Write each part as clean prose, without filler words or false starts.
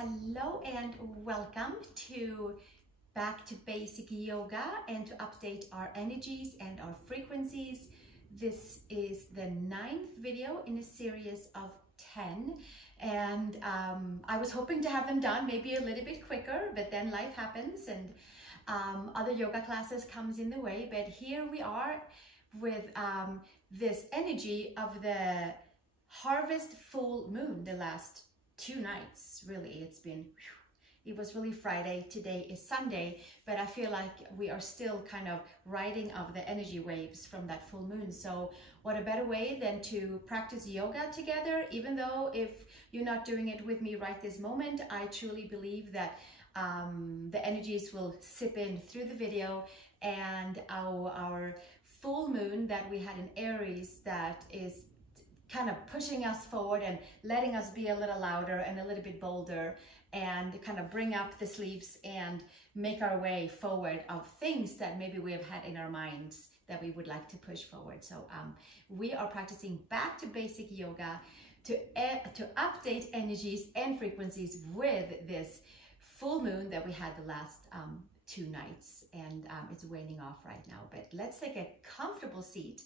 Hello and welcome to Back to Basic Yoga and to update our energies and our frequencies. This is the 9th video in a series of 10 and I was hoping to have them done maybe a little bit quicker, but then life happens and other yoga classes comes in the way. But here we are with this energy of the harvest full moon, the last 2 nights. Really, it's been, it was really Friday, today is Sunday, but I feel like we are still kind of riding off the energy waves from that full moon. So what a better way than to practice yoga together, even though if you're not doing it with me right this moment, I truly believe that the energies will sip in through the video, and our full moon that we had in Aries, that is kind of pushing us forward and letting us be a little louder and a little bit bolder and kind of bring up the sleeves and make our way forward of things that maybe we have had in our minds that we would like to push forward. So we are practicing back to basic yoga to update energies and frequencies with this full moon that we had the last 2 nights, and it's waning off right now. But let's take a comfortable seat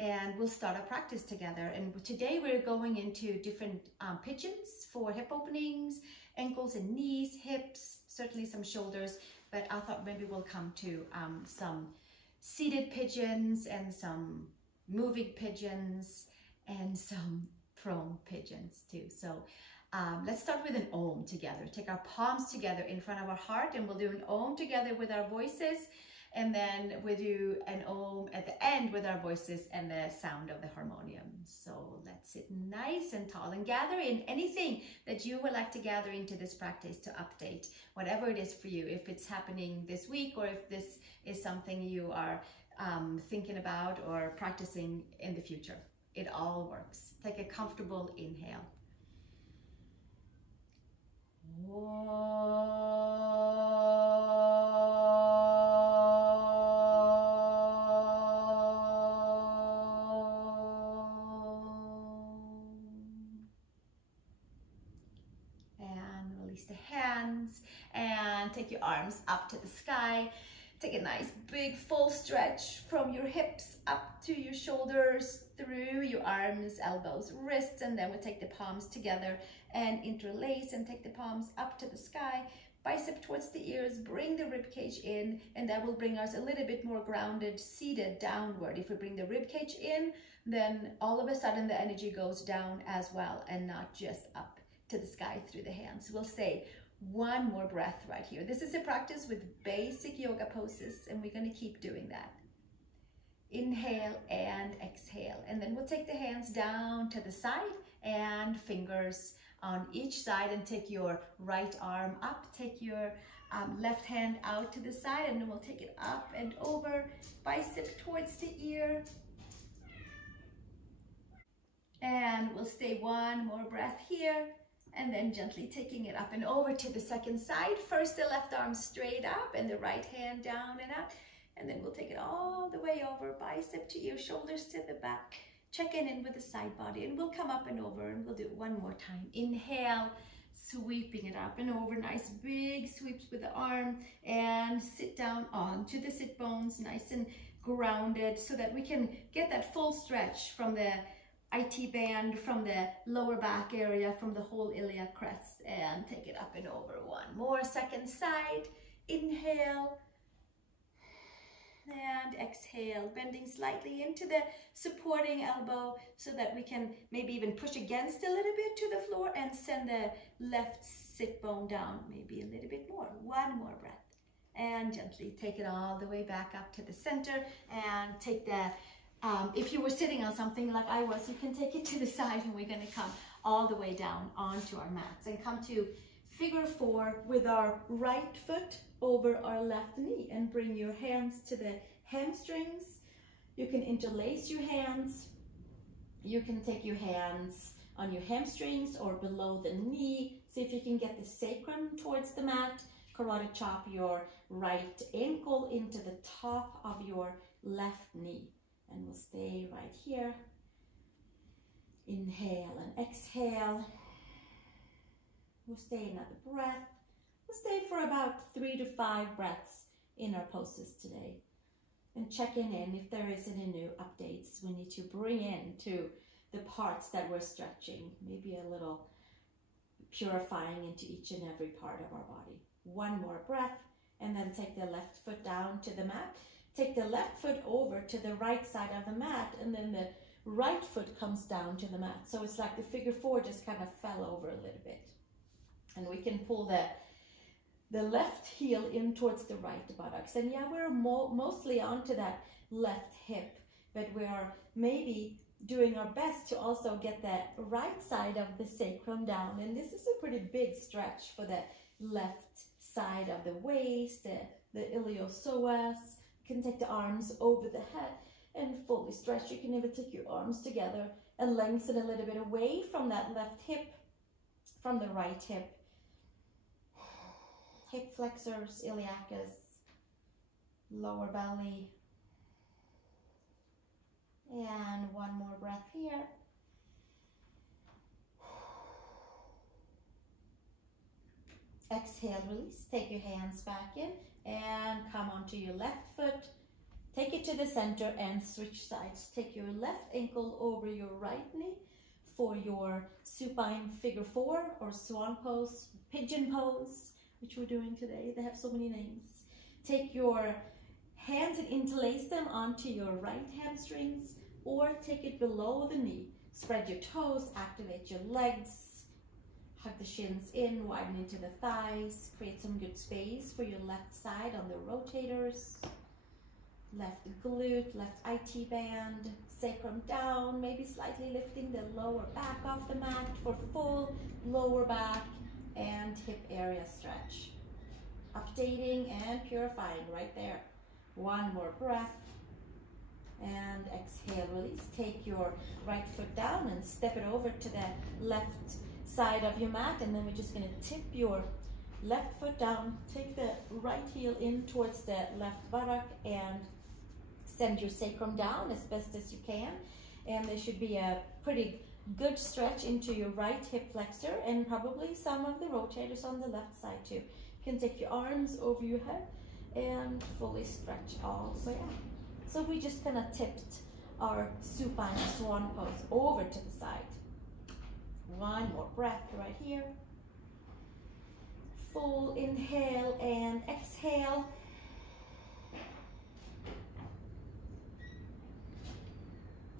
and we'll start our practice together. And today we're going into different pigeons for hip openings, ankles and knees, hips, certainly some shoulders, but I thought maybe we'll come to some seated pigeons and some moving pigeons and some prone pigeons too. So let's start with an Om together. Take our palms together in front of our heart, and we'll do an Om together with our voices. And then we do an Om at the end with our voices and the sound of the harmonium. So let's sit nice and tall and gather in anything that you would like to gather into this practice to update, whatever it is for you. If it's happening this week, or if this is something you are thinking about or practicing in the future, it all works. Take a comfortable inhale. And release the hands and take your arms up to the sky. Take a nice big full stretch from your hips up to your shoulders, through your arms, elbows, wrists, and then we take the palms together and interlace and take the palms up to the sky, bicep towards the ears, bring the rib cage in, and that will bring us a little bit more grounded, seated downward. If we bring the rib cage in, then all of a sudden the energy goes down as well and not just up to the sky through the hands. We'll stay one more breath right here. This is a practice with basic yoga poses, and we're going to keep doing that. Inhale and exhale, and then we'll take the hands down to the side and fingers on each side, and take your right arm up, take your left hand out to the side, and then we'll take it up and over, bicep towards the ear. And we'll stay one more breath here, and then gently taking it up and over to the second side. First the left arm straight up and the right hand down and up, and then we'll take it all the way over, bicep to ear, shoulders to the back, checking in with the side body, and we'll come up and over, and we'll do it one more time. Inhale, sweeping it up and over, nice big sweeps with the arm, and sit down onto the sit bones, nice and grounded, so that we can get that full stretch from the IT band, from the lower back area, from the whole iliac crest, and take it up and over. One more, second side. Inhale and exhale, bending slightly into the supporting elbow so that we can maybe even push against a little bit to the floor and send the left sit bone down maybe a little bit more. One more breath, and gently take it all the way back up to the center, and take the if you were sitting on something like I was, you can take it to the side, and we're going to come all the way down onto our mats and come to figure 4 with our right foot over our left knee, and bring your hands to the hamstrings. You can interlace your hands. You can take your hands on your hamstrings or below the knee. See if you can get the sacrum towards the mat. Karate chop your right ankle into the top of your left knee. And we'll stay right here. Inhale and exhale. We'll stay another breath. We'll stay for about 3 to 5 breaths in our poses today. And checking in if there is any new updates we need to bring in to the parts that we're stretching. Maybe a little purifying into each and every part of our body. One more breath, and then take the left foot down to the mat. Take the left foot over to the right side of the mat, and then the right foot comes down to the mat. So it's like the figure 4 just kind of fell over a little bit. And we can pull the left heel in towards the right buttocks. And yeah, we're mostly onto that left hip, but we are maybe doing our best to also get the right side of the sacrum down. And this is a pretty big stretch for the left side of the waist, the iliopsoas. You can take the arms over the head and fully stretch. You can even take your arms together and lengthen a little bit away from that left hip, from the right hip. Hip flexors, iliacus, lower belly. And one more breath here. Exhale, release. Take your hands back in and come onto your left foot. Take it to the center and switch sides. Take your left ankle over your right knee for your supine figure 4 or swan pose, pigeon pose, which we're doing today. They have so many names. Take your hands and interlace them onto your right hamstrings, or take it below the knee. Spread your toes, activate your legs, hug the shins in, widen into the thighs, create some good space for your left side on the rotators. Left glute, left IT band, sacrum down, maybe slightly lifting the lower back off the mat for full lower back and hip area stretch. Updating and purifying right there. One more breath. And exhale, release. Take your right foot down and step it over to the left side of your mat. And then we're just going to tip your left foot down. Take the right heel in towards the left buttock and send your sacrum down as best as you can. And there should be a pretty good stretch into your right hip flexor and probably some of the rotators on the left side too. You can take your arms over your head and fully stretch all the way out. So we just kind of tipped our supine swan pose over to the side. One more breath right here. Full inhale and exhale.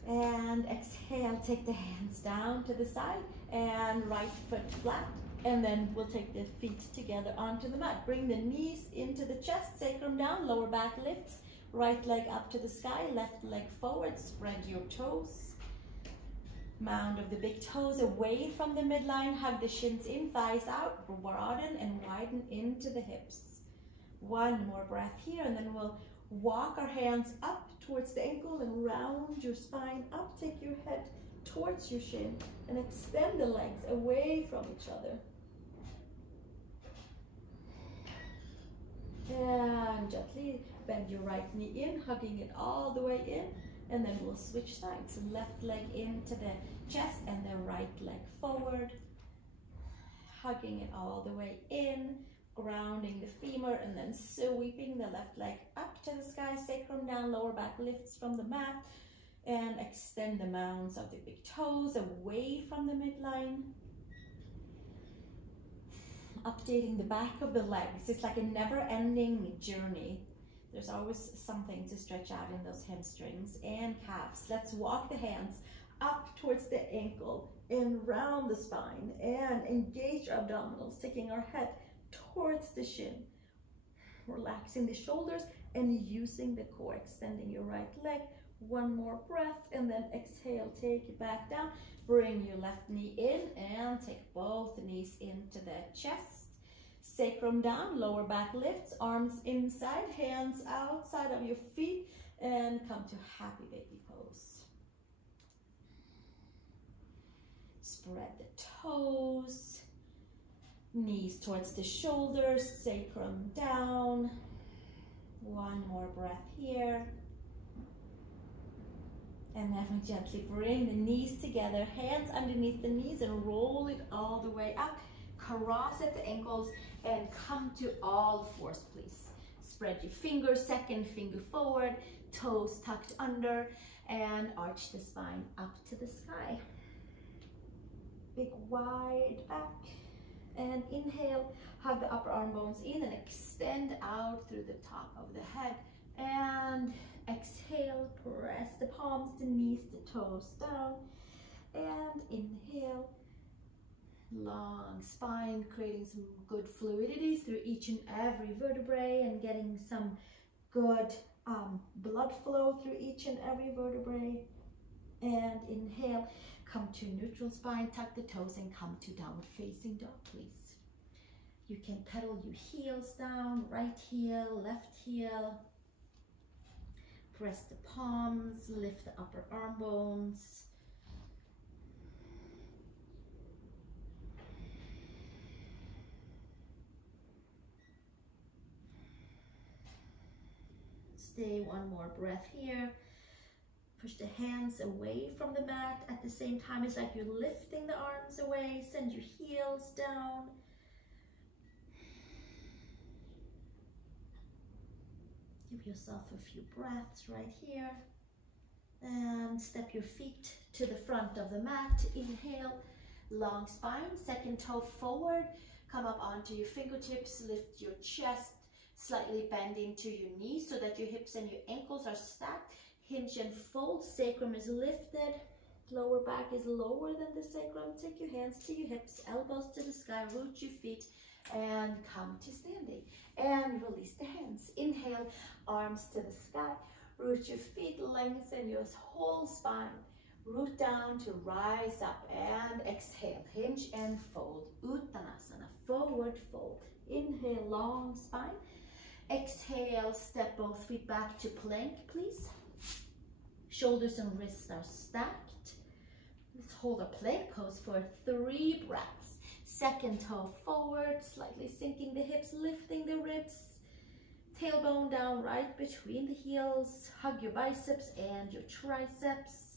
And exhale, take the hands down to the side and right foot flat. And then we'll take the feet together onto the mat. Bring the knees into the chest, sacrum down, lower back lifts. Right leg up to the sky, left leg forward, spread your toes. Mound of the big toes away from the midline, hug the shins in, thighs out, broaden and widen into the hips. One more breath here, and then we'll walk our hands up towards the ankle and round your spine up. Take your head towards your shin and extend the legs away from each other. And gently bend your right knee in, hugging it all the way in, and then we'll switch sides. Left leg into the chest and the right leg forward, hugging it all the way in, grounding the femur, and then sweeping the left leg up to the sky, sacrum down, lower back lifts from the mat, and extend the mounds of the big toes away from the midline. Updating the back of the legs. It's like a never-ending journey. There's always something to stretch out in those hamstrings and calves. Let's walk the hands up towards the ankle and round the spine and engage our abdominals, taking our head towards the shin, relaxing the shoulders and using the core, extending your right leg. One more breath, and then exhale, take it back down. Bring your left knee in and take both knees into the chest. Sacrum down, lower back lifts, arms inside, hands outside of your feet, and come to happy baby pose. Spread the toes, knees towards the shoulders, sacrum down. One more breath here. And then we gently bring the knees together, hands underneath the knees, and roll it all the way up. cross at the ankles and come to all fours, please. Spread your fingers, second finger forward, toes tucked under, and arch the spine up to the sky. Big wide back. And inhale, hug the upper arm bones in and extend out through the top of the head. And exhale, press the palms, the knees, the toes down. And inhale, long spine, creating some good fluidity through each and every vertebrae and getting some good blood flow through each and every vertebrae. And inhale, come to neutral spine, tuck the toes and come to downward facing dog, please. You can pedal your heels down, right heel, left heel. Press the palms, lift the upper arm bones. Stay one more breath here. Push the hands away from the mat. At the same time, it's like you're lifting the arms away. Send your heels down. Give yourself a few breaths right here. And step your feet to the front of the mat. Inhale, long spine, second toe forward. Come up onto your fingertips, lift your chest, slightly bend into your knees so that your hips and your ankles are stacked. Hinge and fold, sacrum is lifted, lower back is lower than the sacrum. Take your hands to your hips, elbows to the sky, root your feet, and come to standing. And release the hands. Inhale, arms to the sky, root your feet, lengthen your whole spine. Root down to rise up, and exhale, hinge and fold. Uttanasana, forward fold. Inhale, long spine. Exhale, step both feet back to plank, please. Shoulders and wrists are stacked. Let's hold a plank pose for 3 breaths. Second toe forward, slightly sinking the hips, lifting the ribs. Tailbone down right between the heels. Hug your biceps and your triceps.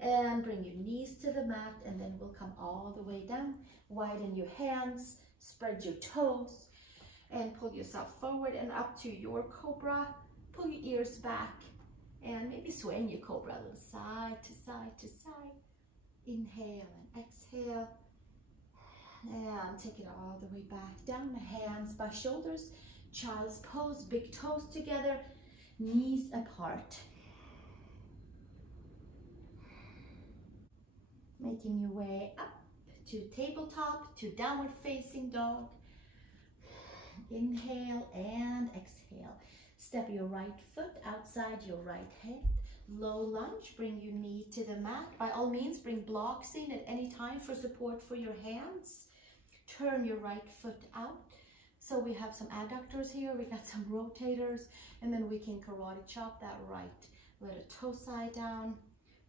And bring your knees to the mat, and then we'll come all the way down. Widen your hands, spread your toes, and pull yourself forward and up to your Cobra. Pull your ears back. And maybe swaying your Cobra a little side to side to side. Inhale and exhale. And take it all the way back down. Hands by shoulders. Child's pose. Big toes together. Knees apart. Making your way up to tabletop, to downward facing dog. Inhale and exhale. Step your right foot outside your right hip. Low lunge, bring your knee to the mat. By all means, bring blocks in at any time for support for your hands. Turn your right foot out. So we have some adductors here, we got some rotators, and then we can karate chop that right little toe side down.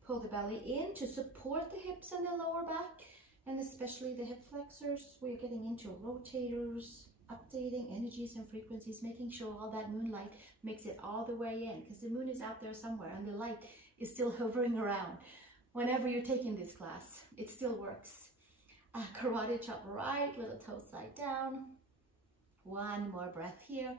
Pull the belly in to support the hips and the lower back, and especially the hip flexors. We're getting into rotators. Updating energies and frequencies, making sure all that moonlight makes it all the way in, because the moon is out there somewhere and the light is still hovering around. Whenever you're taking this class, it still works. Karate chop right, little toe side down. One more breath here.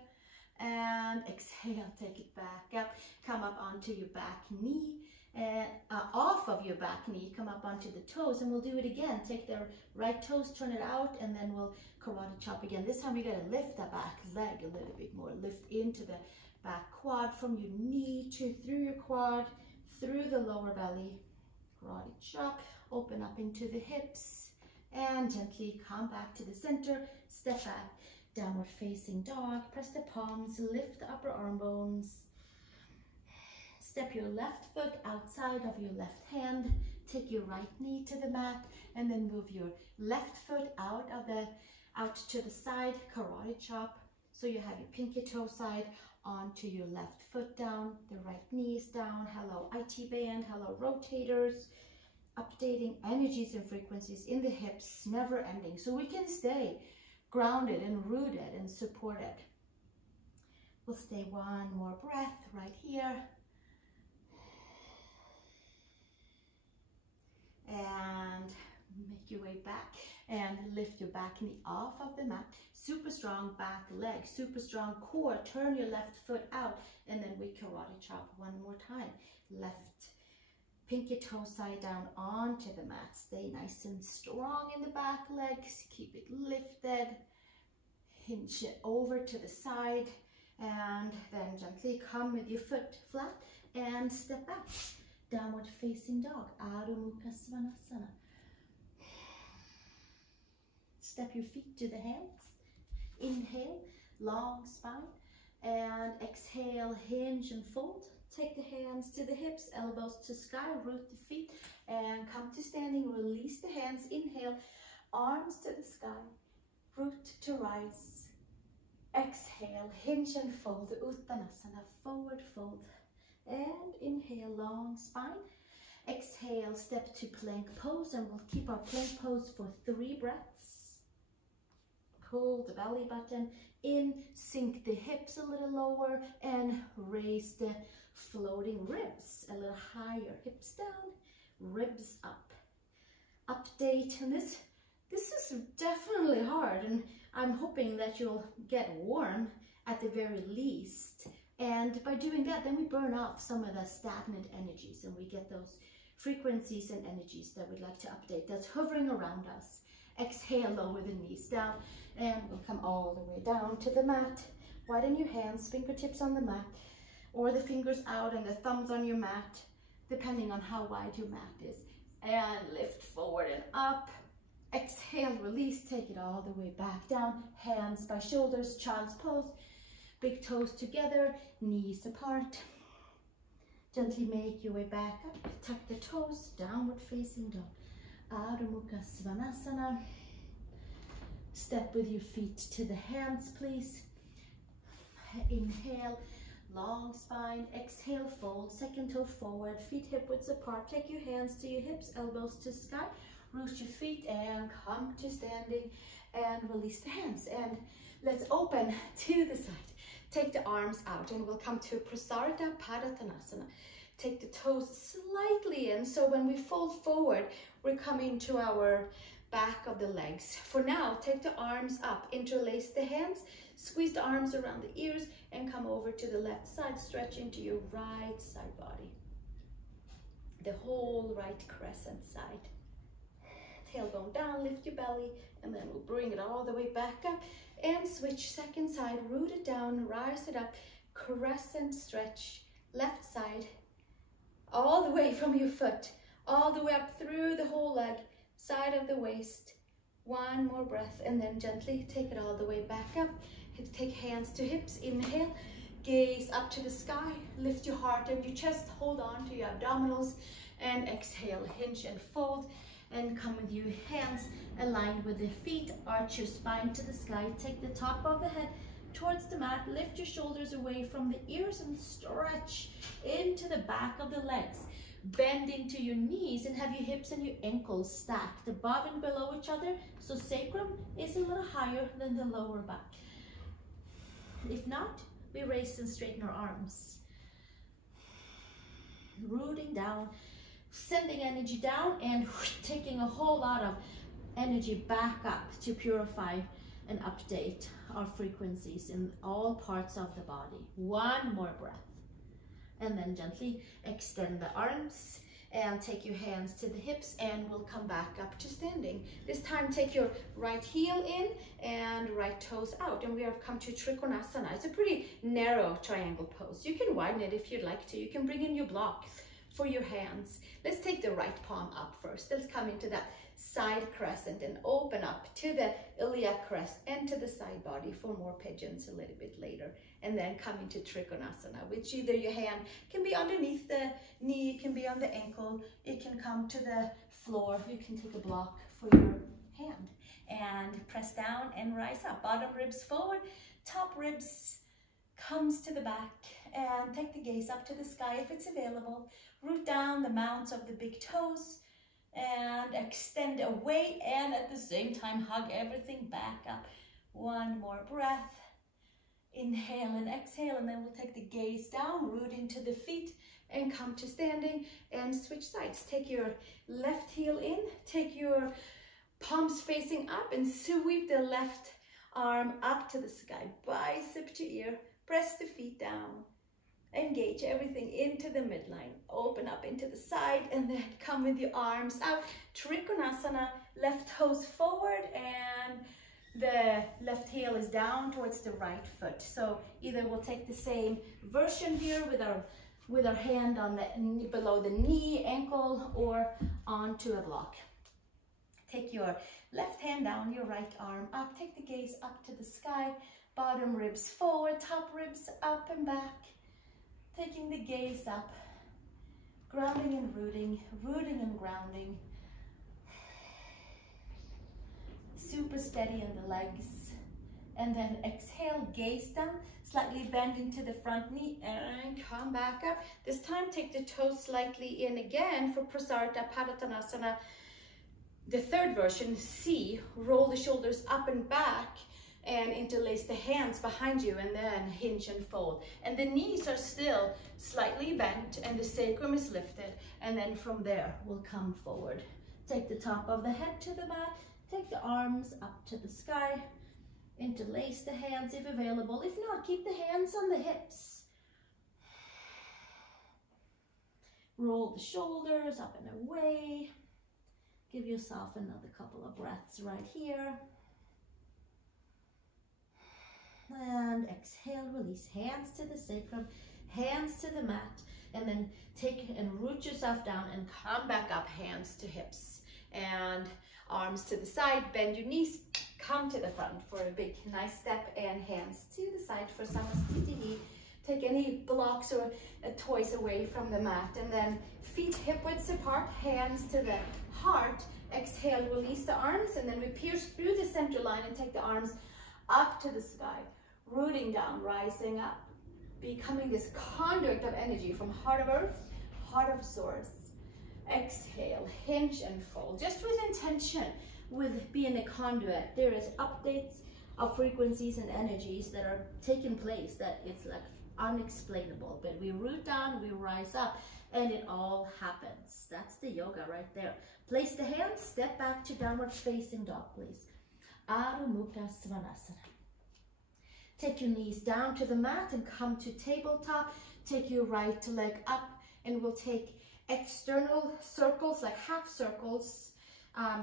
And exhale, take it back up. Come up onto your back knee. And off of your back knee, come up onto the toes, and we'll do it again. Take the right toes, turn it out, and then we'll karate chop again. This time we gotta lift the back leg a little bit more. Lift into the back quad from your knee to through your quad, through the lower belly. Karate chop, open up into the hips, and gently come back to the center. Step back, downward facing dog. Press the palms, lift the upper arm bones. Step your left foot outside of your left hand. Take your right knee to the mat, and then move your left foot out to the side. Karate chop. So you have your pinky toe side onto your left foot down. The right knee is down. Hello IT band. Hello rotators. Updating energies and frequencies in the hips, never ending. So we can stay grounded and rooted and supported. We'll stay one more breath right here. And make your way back and lift your back knee off of the mat. Super strong back leg, super strong core. Turn your left foot out, and then we karate chop one more time. Left pinky toe side down onto the mat. Stay nice and strong in the back legs. Keep it lifted. Hinge it over to the side, and then gently come with your foot flat and step back. Downward facing dog, Om+Harmonium. Step your feet to the hands. Inhale, long spine, and exhale, hinge and fold. Take the hands to the hips, elbows to sky, root the feet, and come to standing. Release the hands. Inhale, arms to the sky, root to rise. Exhale, hinge and fold, Uttanasana, forward fold. And inhale, long spine. Exhale, step to plank pose, and we'll keep our plank pose for 3 breaths. Pull the belly button in, sink the hips a little lower, and raise the floating ribs a little higher. Hips down, ribs up. Update, and this is definitely hard, and I'm hoping that you'll get warm at the very least. And by doing that, then we burn off some of the stagnant energies, and we get those frequencies and energies that we'd like to update that's hovering around us. Exhale, lower the knees down, and we'll come all the way down to the mat. Widen your hands, fingertips on the mat, or the fingers out and the thumbs on your mat, depending on how wide your mat is. And lift forward and up. Exhale, release, take it all the way back down. Hands by shoulders, child's pose. Big toes together, knees apart. Gently make your way back up. Tuck the toes, downward facing dog. Om+Harmonium. Step with your feet to the hands, please. Inhale, long spine. Exhale, fold. Second toe forward, feet hip widths apart. Take your hands to your hips, elbows to sky. Root your feet and come to standing, and release the hands. And let's open to the side. Take the arms out, and we'll come to Prasarita Padottanasana. Take the toes slightly in, so when we fold forward, we're coming to our back of the legs. For now, take the arms up, interlace the hands, squeeze the arms around the ears, and come over to the left side, stretch into your right side body. The whole right crescent side. Tailbone down, lift your belly, and then we'll bring it all the way back up and switch second side, root it down, rise it up, crescent stretch, left side, all the way from your foot, all the way up through the whole leg, side of the waist. One more breath, and then gently take it all the way back up. Take hands to hips, inhale, gaze up to the sky, lift your heart and your chest, hold on to your abdominals, and exhale, hinge and fold. And come with your hands aligned with the feet, arch your spine to the sky, take the top of the head towards the mat, lift your shoulders away from the ears and stretch into the back of the legs. Bend into your knees and have your hips and your ankles stacked above and below each other, so sacrum is a little higher than the lower back. If not, we raise and straighten our arms. Rooting down, sending energy down and taking a whole lot of energy back up to purify and update our frequencies in all parts of the body. One more breath. And then gently extend the arms and take your hands to the hips, and we'll come back up to standing. This time take your right heel in and right toes out, and we have come to Trikonasana. It's a pretty narrow triangle pose. You can widen it if you'd like to. You can bring in your block for your hands. Let's take the right palm up first. Let's come into that side crescent and open up to the iliac crest and to the side body for more pigeons a little bit later. And then come into Trikonasana, which either your hand can be underneath the knee, it can be on the ankle, it can come to the floor. You can take a block for your hand and press down and rise up. Bottom ribs forward, top ribs comes to the back, and take the gaze up to the sky if it's available. Root down the mounts of the big toes and extend away, and at the same time hug everything back up. One more breath. Inhale and exhale, and then we'll take the gaze down, root into the feet, and come to standing and switch sides. Take your left heel in, take your palms facing up, and sweep the left arm up to the sky, bicep to ear, press the feet down, engage everything into the midline, open up into the side, and then come with your arms out, Trikonasana, left toes forward, and the left heel is down towards the right foot. So either we'll take the same version here with our hand on the below the knee, ankle, or onto a block. Take your left hand down, your right arm up, take the gaze up to the sky, bottom ribs forward, top ribs up and back, taking the gaze up, grounding and rooting, rooting and grounding. Super steady in the legs. And then exhale, gaze down, slightly bend into the front knee and come back up. This time take the toes slightly in again for Prasarita Padottanasana. The third version, C, roll the shoulders up and back and interlace the hands behind you, and then hinge and fold. And the knees are still slightly bent and the sacrum is lifted. And then from there, we'll come forward. Take the top of the head to the mat, take the arms up to the sky, interlace the hands if available. If not, keep the hands on the hips. Roll the shoulders up and away. Give yourself another couple of breaths right here. And exhale, release. Hands to the sacrum, hands to the mat, and then take and root yourself down and come back up, hands to hips. And arms to the side, bend your knees, come to the front for a big nice step, and hands to the side for Samastitihi. Take any blocks or toys away from the mat, and then feet hip widths apart, hands to the heart. Exhale, release the arms, and then we pierce through the center line and take the arms up to the sky, rooting down, rising up, becoming this conduit of energy from heart of earth, heart of source. Exhale, hinge and fold, just with intention, with being a conduit. There is updates of frequencies and energies that are taking place that it's like unexplainable, but we root down, we rise up, and it all happens. That's the yoga right there. Place the hands, step back to downward facing dog, please. Adho Mukha Svanasana. Take your knees down to the mat and come to tabletop. Take your right leg up, and we'll take external circles, like half circles,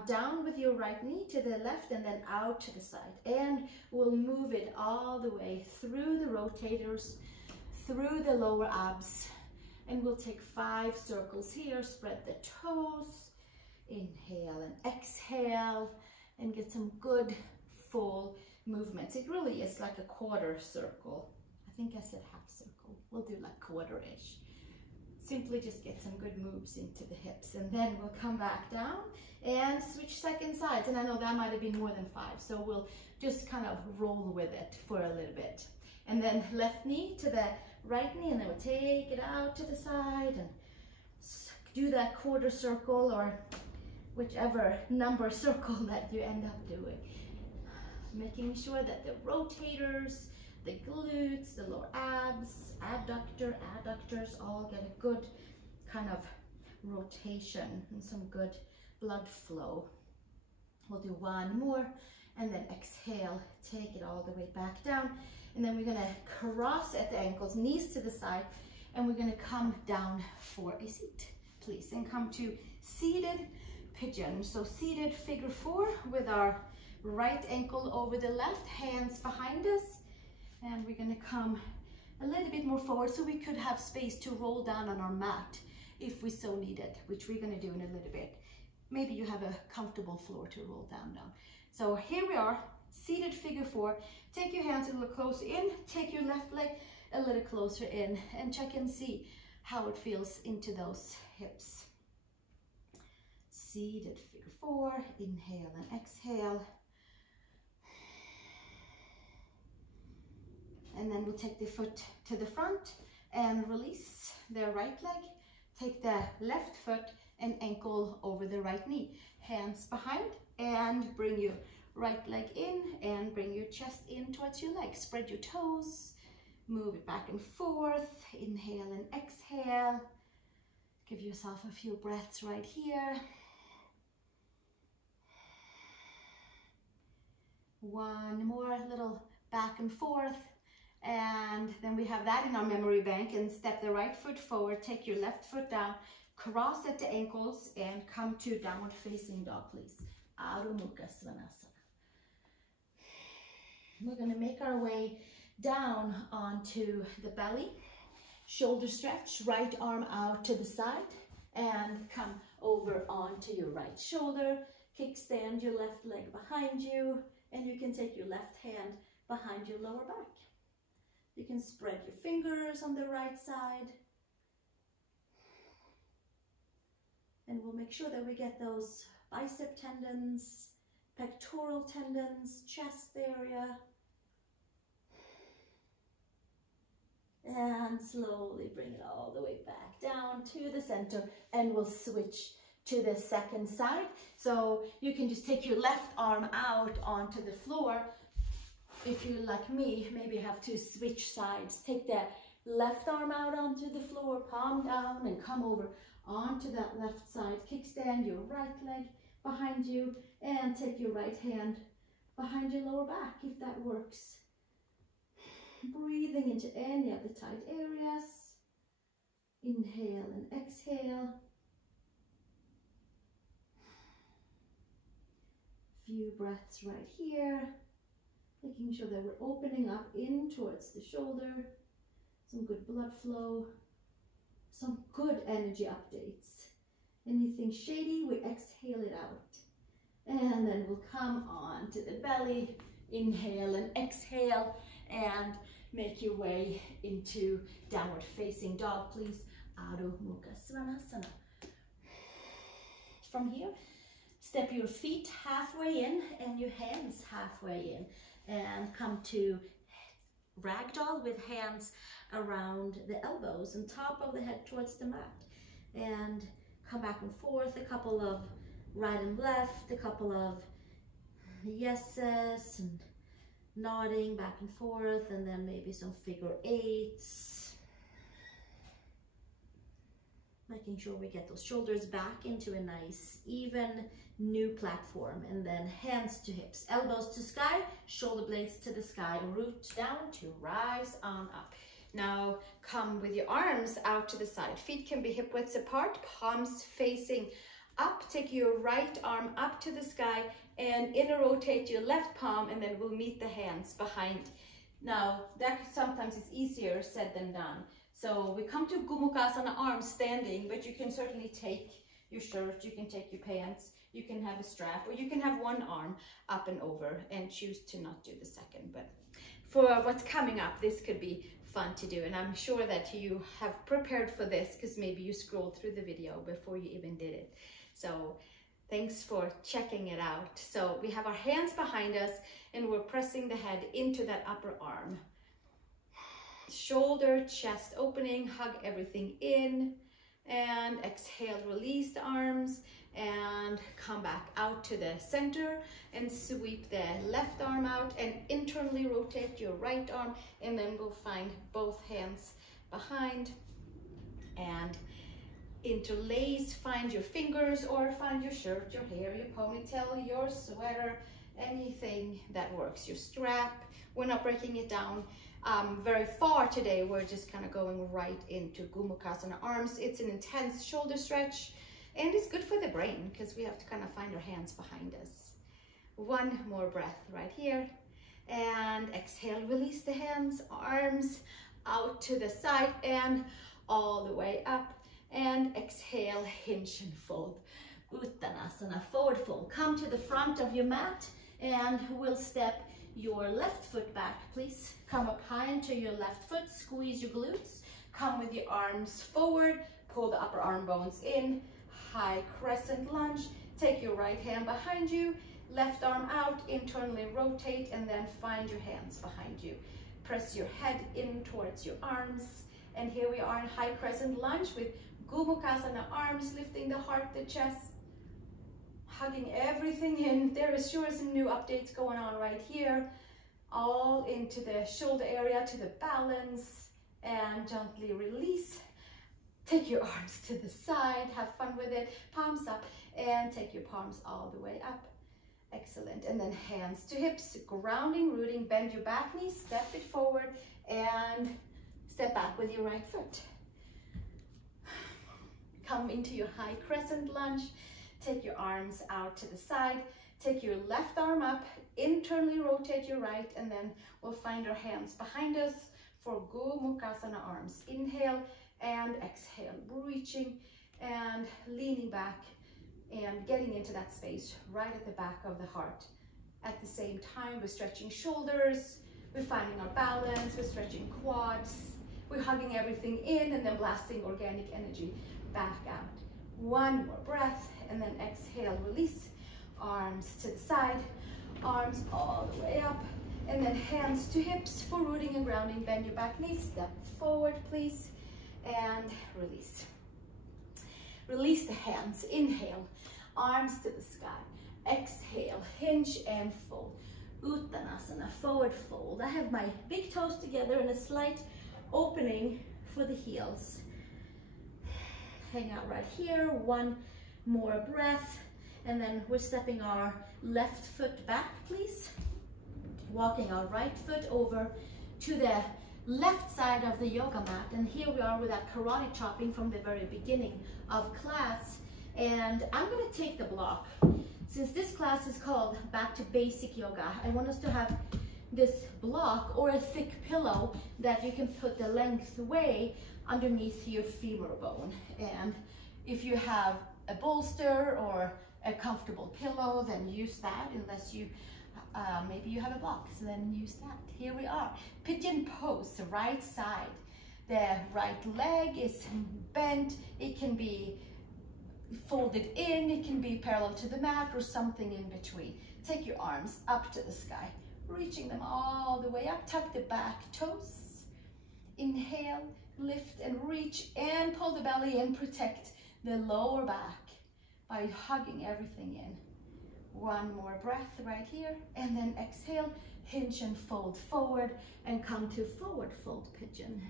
down with your right knee to the left and then out to the side. And we'll move it all the way through the rotators, through the lower abs. And we'll take 5 circles here, spread the toes, inhale and exhale, and get some good full movements. It really is like a quarter circle. I think I said half circle. We'll do like quarter-ish. Simply just get some good moves into the hips, and then we'll come back down and switch second sides. And I know that might have been more than 5, so we'll just kind of roll with it for a little bit. And then left knee to the right knee, and then we'll take it out to the side and do that quarter circle or whichever number circle that you end up doing. Making sure that the rotators, the glutes, the lower abs, adductors all get a good kind of rotation and some good blood flow. We'll do one more, and then exhale, take it all the way back down. And then we're gonna cross at the ankles, knees to the side, and we're gonna come down for a seat, please, and come to seated pigeon. So seated figure 4 with our right ankle over the left, hands behind us, and we're gonna come a little bit more forward so we could have space to roll down on our mat if we so need it, which we're gonna do in a little bit. Maybe you have a comfortable floor to roll down now. So here we are, seated figure 4. Take your hands a little closer in, take your left leg a little closer in, and check and see how it feels into those hips. Seated figure 4, inhale and exhale. And then we'll take the foot to the front and release the right leg. Take the left foot and ankle over the right knee. Hands behind, and bring your right leg in and bring your chest in towards your leg. Spread your toes, move it back and forth. Inhale and exhale. Give yourself a few breaths right here. One more little back and forth. And then we have that in our memory bank. And step the right foot forward, take your left foot down, cross at the ankles, and come to downward facing dog, please. Adho Mukha Svanasana. We're going to make our way down onto the belly. Shoulder stretch, right arm out to the side, and come over onto your right shoulder. Kickstand your left leg behind you, and you can take your left hand behind your lower back. You can spread your fingers on the right side. And we'll make sure that we get those bicep tendons, pectoral tendons, chest area. And slowly bring it all the way back down to the center, and we'll switch to the second side. So you can just take your left arm out onto the floor. If you're like me, maybe have to switch sides. Take that left arm out onto the floor, palm down, and come over onto that left side. Kickstand your right leg behind you, and take your right hand behind your lower back if that works. Breathing into any of the tight areas. Inhale and exhale. Few breaths right here. Making sure that we're opening up in towards the shoulder. Some good blood flow. Some good energy updates. Anything shady, we exhale it out. And then we'll come on to the belly. Inhale and exhale. And make your way into downward facing dog, please. Adho Mukha Svanasana. From here, step your feet halfway in and your hands halfway in. And come to ragdoll with hands around the elbows and top of the head towards the mat. And come back and forth, a couple of right and left, a couple of yeses, and nodding back and forth, and then maybe some figure eights. Making sure we get those shoulders back into a nice, even, new platform. And then hands to hips, elbows to sky, shoulder blades to the sky, root down to rise on up. Now come with your arms out to the side. Feet can be hip widths apart, palms facing up. Take your right arm up to the sky and inner rotate your left palm, and then we'll meet the hands behind. Now that sometimes is easier said than done. So we come to Gomukhasana, arms standing, but you can certainly take your shirt, you can take your pants, you can have a strap, or you can have one arm up and over and choose to not do the second. But for what's coming up, this could be fun to do, and I'm sure that you have prepared for this because maybe you scrolled through the video before you even did it. So thanks for checking it out. So we have our hands behind us and we're pressing the head into that upper arm. Shoulder, chest opening, hug everything in, and exhale, release the arms and come back out to the center and sweep the left arm out and internally rotate your right arm, and then we'll find both hands behind and interlace. Find your fingers or find your shirt, your hair, your ponytail, your sweater, anything that works, your strap. We're not breaking it down very far today. We're just kind of going right into Gomukhasana arms. It's an intense shoulder stretch and it's good for the brain because we have to kind of find our hands behind us. One more breath right here, and exhale, release the hands, arms out to the side and all the way up, and exhale, hinge and fold. Uttanasana, forward fold. Come to the front of your mat and we'll step your left foot back, please. Come up high into your left foot, squeeze your glutes, come with your arms forward, pull the upper arm bones in, high crescent lunge, take your right hand behind you, left arm out, internally rotate, and then find your hands behind you. Press your head in towards your arms, and here we are in high crescent lunge with Gomukhasana arms, lifting the heart, the chest, hugging everything in. There is sure some new updates going on right here, all into the shoulder area, to the balance, and gently release. Take your arms to the side, have fun with it, palms up, and take your palms all the way up. Excellent. And then hands to hips, grounding, rooting, bend your back knee, step it forward, and step back with your right foot. Come into your high crescent lunge. Take your arms out to the side. Take your left arm up, internally rotate your right, and then we'll find our hands behind us for Sukhasana arms. Inhale and exhale, reaching and leaning back and getting into that space right at the back of the heart. At the same time, we're stretching shoulders, we're finding our balance, we're stretching quads, we're hugging everything in and then blasting organic energy back out. One more breath, and then exhale, release. Arms to the side, arms all the way up, and then hands to hips for rooting and grounding. Bend your back knee, step forward, please, and release. Release the hands. Inhale, arms to the sky. Exhale, hinge and fold. Uttanasana, forward fold. I have my big toes together and a slight opening for the heels. Hang out right here. One more breath. And then we're stepping our left foot back, please. Walking our right foot over to the left side of the yoga mat. And here we are with that karate chopping from the very beginning of class. And I'm going to take the block. Since this class is called Back to Basic Yoga, I want us to have this block or a thick pillow that you can put the length way underneath your femur bone. And if you have a bolster or a comfortable pillow, then use that. Unless you maybe you have a box, then use that. Here we are, pigeon pose, the right side. The right leg is bent. It can be folded in, it can be parallel to the mat, or something in between. Take your arms up to the sky, reaching them all the way up. Tuck the back toes. Inhale, lift and reach, and pull the belly in. Protect the lower back by hugging everything in. One more breath right here, and then exhale, hinge and fold forward, and come to forward fold pigeon.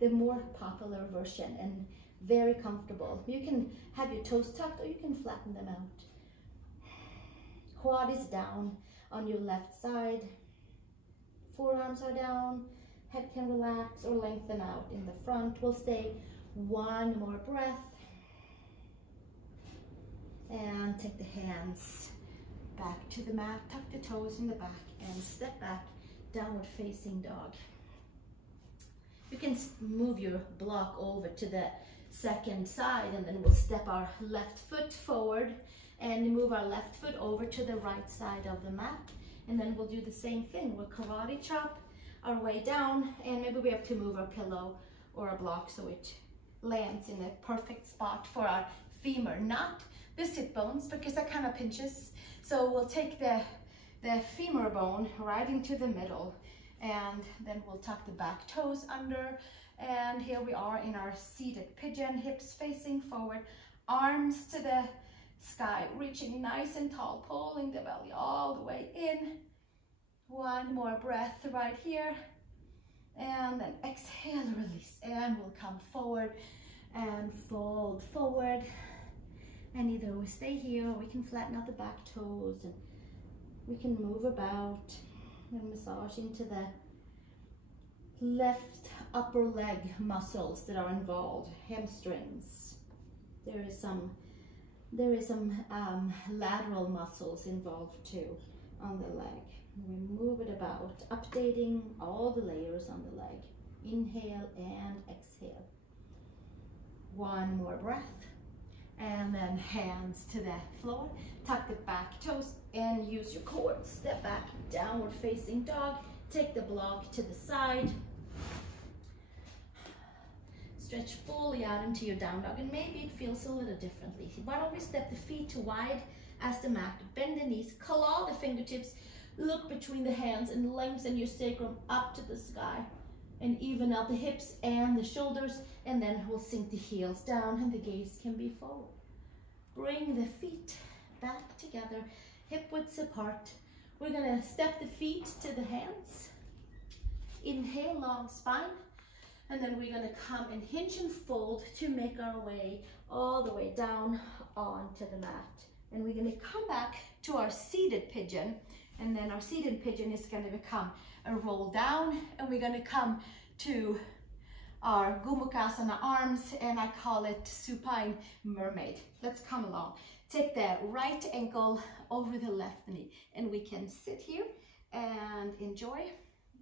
The more popular version and very comfortable. You can have your toes tucked or you can flatten them out. Quad is down on your left side. Forearms are down, head can relax or lengthen out in the front. We'll stay one more breath. And take the hands back to the mat, tuck the toes in the back, and step back, downward facing dog. You can move your block over to the second side, and then we'll step our left foot forward and move our left foot over to the right side of the mat. And then we'll do the same thing. We'll karate chop our way down, and maybe we have to move our pillow or a block so it lands in a perfect spot for our femur, not the sit bones, because that kind of pinches. So we'll take the femur bone right into the middle, and then we'll tuck the back toes under. And here we are in our seated pigeon, hips facing forward, arms to the sky, reaching nice and tall, pulling the belly all the way in. One more breath right here, and then exhale, release, and we'll come forward and fold forward. And either we stay here, or we can flatten out the back toes, and we can move about and massage into the left upper leg muscles that are involved, hamstrings. There is some lateral muscles involved too on the leg. We move it about, updating all the layers on the leg. Inhale and exhale. One more breath. And then hands to the floor, tuck the back toes and use your core. Step back, downward facing dog. Take the block to the side. Stretch fully out into your down dog, and maybe it feels a little differently. Why don't we step the feet wide as the mat, bend the knees, claw the fingertips, look between the hands and lengthen your sacrum up to the sky. And even out the hips and the shoulders, and then we'll sink the heels down and the gaze can be forward. Bring the feet back together, hip widths apart. We're gonna step the feet to the hands. Inhale, long spine. And then we're gonna come and hinge and fold to make our way all the way down onto the mat. And we're gonna come back to our seated pigeon. And then our seated pigeon is going to become a roll down, and we're going to come to our Gomukhasana arms, and I call it supine mermaid. Let's come along. Take the right ankle over the left knee, and we can sit here and enjoy.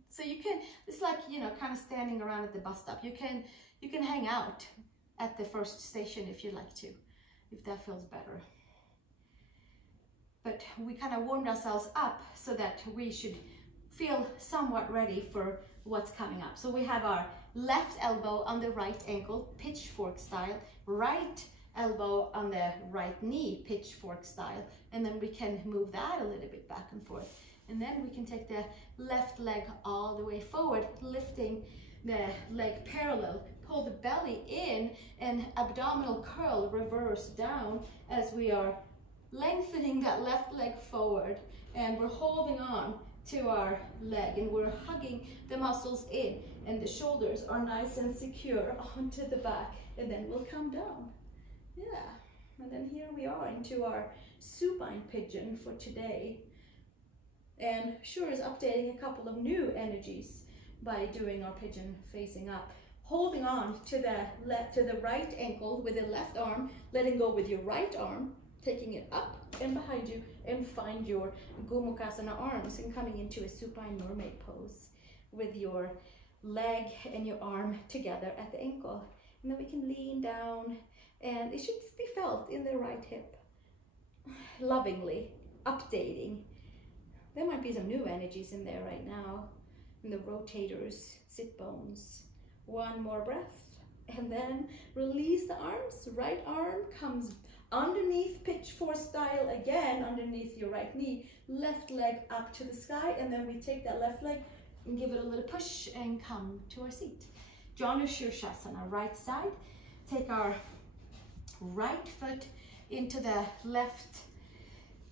So you can, it's like, you know, kind of standing around at the bus stop. You can hang out at the first station if you like to, if that feels better. But we kind of warmed ourselves up so that we should feel somewhat ready for what's coming up. So we have our left elbow on the right ankle, pitchfork style, right elbow on the right knee, pitchfork style, and then we can move that a little bit back and forth. And then we can take the left leg all the way forward, lifting the leg parallel, pull the belly in, and abdominal curl, reverse down as we are lengthening that left leg forward, and we're holding on to our leg, and we're hugging the muscles in, and the shoulders are nice and secure onto the back, and then we'll come down. Yeah, and then here we are into our supine pigeon for today. And sure is updating a couple of new energies by doing our pigeon facing up. Holding on to the right ankle with the left arm, letting go with your right arm, taking it up and behind you, and find your Gomukhasana arms and coming into a supine mermaid pose with your leg and your arm together at the ankle. And then we can lean down, and it should be felt in the right hip. Lovingly updating. There might be some new energies in there right now, in the rotators, sit bones. One more breath, and then release the arms. Right arm comes underneath pitchfork style again, underneath your right knee. Left leg up to the sky, and then we take that left leg and give it a little push and come to our seat. Janu Shirshasana, right side. Take our right foot into the left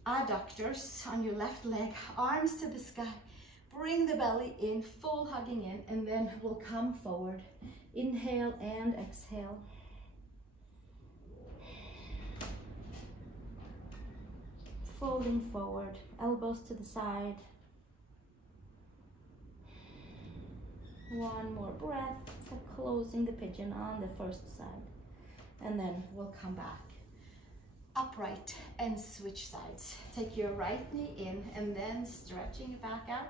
adductors on your left leg, arms to the sky. Bring the belly in, full hugging in, and then we'll come forward. Inhale and exhale. Folding forward, elbows to the side. One more breath, so closing the pigeon on the first side. And then we'll come back. Upright and switch sides. Take your right knee in and then stretching it back out.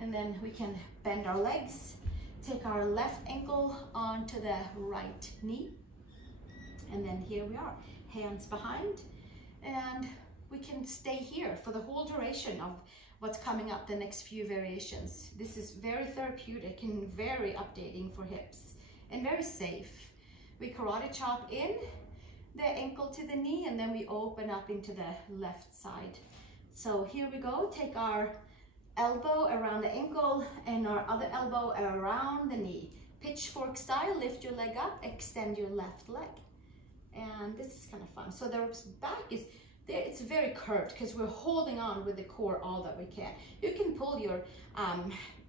And then we can bend our legs. Take our left ankle onto the right knee. And then here we are, hands behind. And we can stay here for the whole duration of what's coming up, the next few variations. This is very therapeutic and very updating for hips and very safe. We karate chop in the ankle to the knee, and then we open up into the left side. So here we go. Take our elbow around the ankle and our other elbow around the knee. Pitchfork style, lift your leg up, extend your left leg. And this is kind of fun. So the back is there, it's very curved because we're holding on with the core all that we can. You can pull your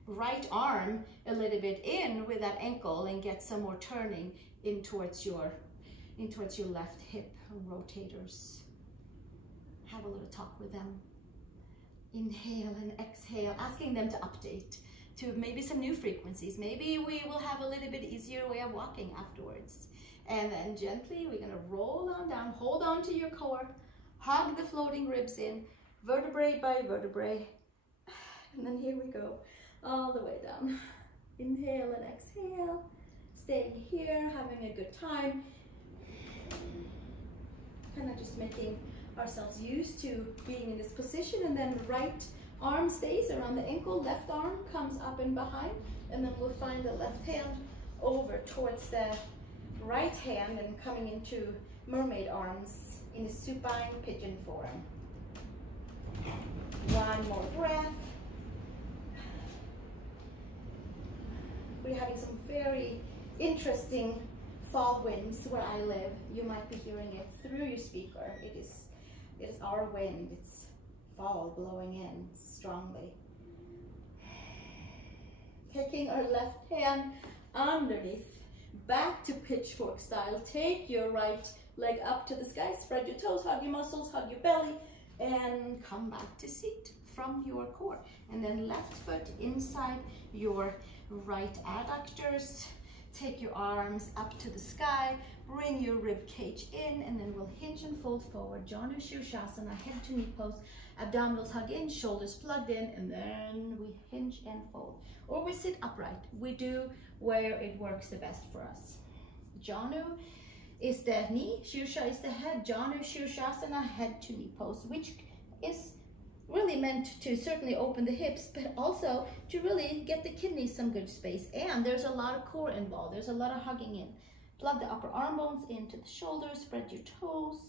right arm a little bit in with that ankle and get some more turning in towards your left hip rotators. Have a little talk with them. Inhale and exhale, asking them to update to maybe some new frequencies. Maybe we will have a little bit easier way of walking afterwards. And then gently, we're gonna roll on down, hold on to your core, hug the floating ribs in, vertebrae by vertebrae. And then here we go, all the way down. Inhale and exhale, staying here, having a good time. Kind of just making ourselves used to being in this position, and then right arm stays around the ankle, left arm comes up and behind, and then we'll find the left hand over towards the right hand and coming into mermaid arms in the supine pigeon form. One more breath. We're having some very interesting fall winds where I live. You might be hearing it through your speaker. It is our wind. It's fall blowing in strongly. Taking our left hand underneath, back to pitchfork style. Take your right leg up to the sky, spread your toes, hug your muscles, hug your belly, and come back to seat from your core. And then left foot inside your right adductors. Take your arms up to the sky, bring your rib cage in, and then we'll hinge and fold forward. Janu Sukhasana, head to knee pose, abdominals hug in, shoulders plugged in, and then we hinge and fold. Or we sit upright. We do where it works the best for us. Janu is the knee, Shirsa is the head. Janu Sukhasana, head to knee pose, which is really meant to certainly open the hips, but also to really get the kidneys some good space. And there's a lot of core involved. There's a lot of hugging in. Plug the upper arm bones into the shoulders, spread your toes,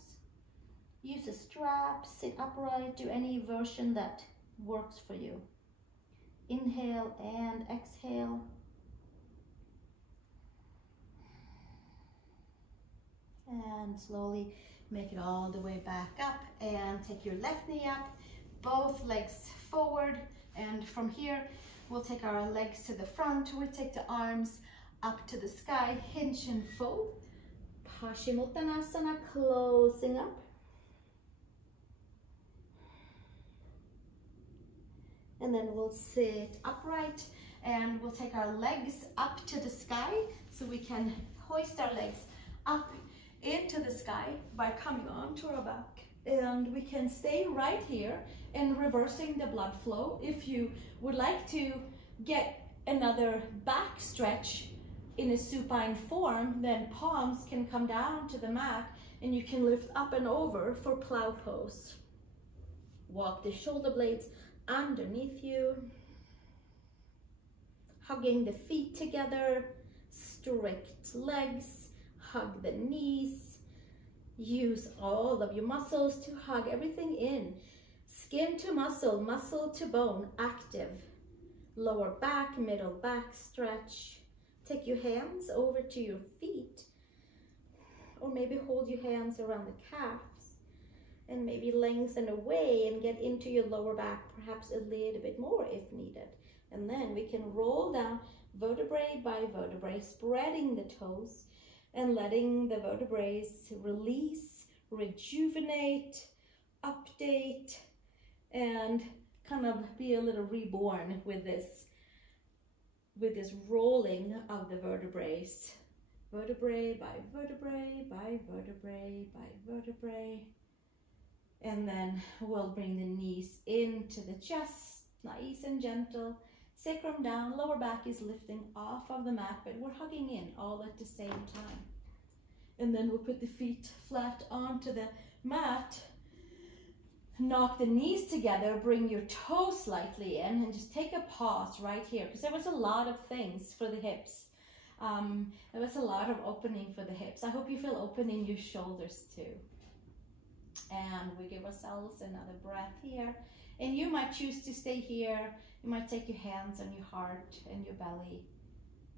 use a strap, sit upright, do any version that works for you. Inhale and exhale. And slowly make it all the way back up and take your left knee up, both legs forward, and from here we'll take our legs to the front. We take the arms up to the sky, hinge and fold. Uttanasana, closing up. And then we'll sit upright and we'll take our legs up to the sky so we can hoist our legs up into the sky by coming onto our back. And we can stay right here and reversing the blood flow. If you would like to get another back stretch in a supine form, then palms can come down to the mat and you can lift up and over for plow pose. Walk the shoulder blades underneath you, hugging the feet together, strict legs, hug the knees, use all of your muscles to hug everything in, skin to muscle, muscle to bone, active, lower back, middle back stretch. Take your hands over to your feet, or maybe hold your hands around the calves, and maybe lengthen away and get into your lower back, perhaps a little bit more if needed. And then we can roll down vertebrae by vertebrae, spreading the toes and letting the vertebrae release, rejuvenate, update, and kind of be a little reborn with this rolling of the vertebrae. Vertebrae by vertebrae by vertebrae by vertebrae. And then we'll bring the knees into the chest, nice and gentle. Sacrum down, lower back is lifting off of the mat, but we're hugging in all at the same time. And then we'll put the feet flat onto the mat. Knock the knees together, bring your toes slightly in, and just take a pause right here, because there was a lot of things for the hips. There was a lot of opening for the hips. I hope you feel open in your shoulders too. And we give ourselves another breath here. And you might choose to stay here. You might take your hands on your heart and your belly.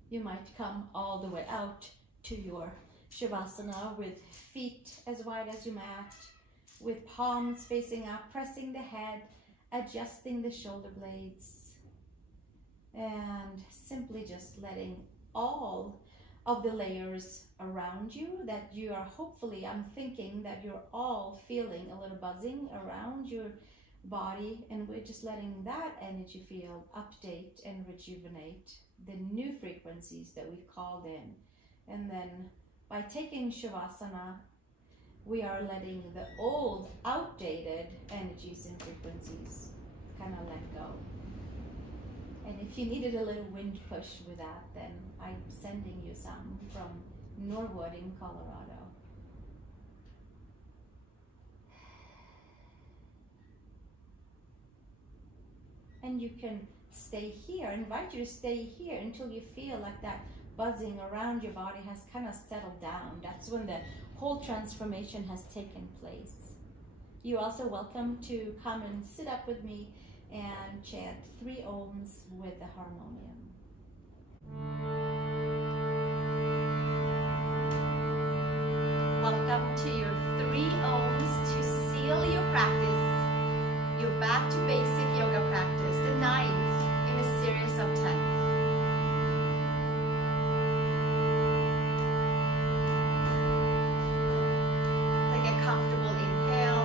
You might come all the way out to your Shavasana with feet as wide as your mat, with palms facing up, pressing the head, adjusting the shoulder blades, and simply just letting all of the layers around you that you are hopefully, I'm thinking that you're all feeling a little buzzing around your body, and we're just letting that energy field update and rejuvenate the new frequencies that we've called in. And then by taking Shavasana, we are letting the old, outdated energies and frequencies kind of let go. And if you needed a little wind push with that, then I'm sending you some from Norwood in Colorado. And you can stay here. I invite you to stay here until you feel like that buzzing around your body has kind of settled down. That's when the whole transformation has taken place. You're also welcome to come and sit up with me and chant 3 Oms with the harmonium. Welcome to your 3 Oms to seal your practice. You're back to basic yoga practice, the 9th in a series of 10. Take a comfortable inhale.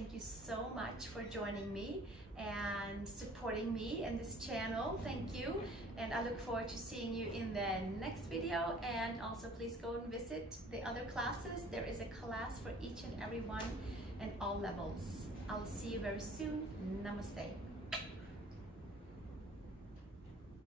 thank you so much for joining me and supporting me in this channel. Thank you, and I look forward to seeing you in the next video. And also please go and visit the other classes. There is a class for each and every one and all levels. I'll see you very soon. Namaste.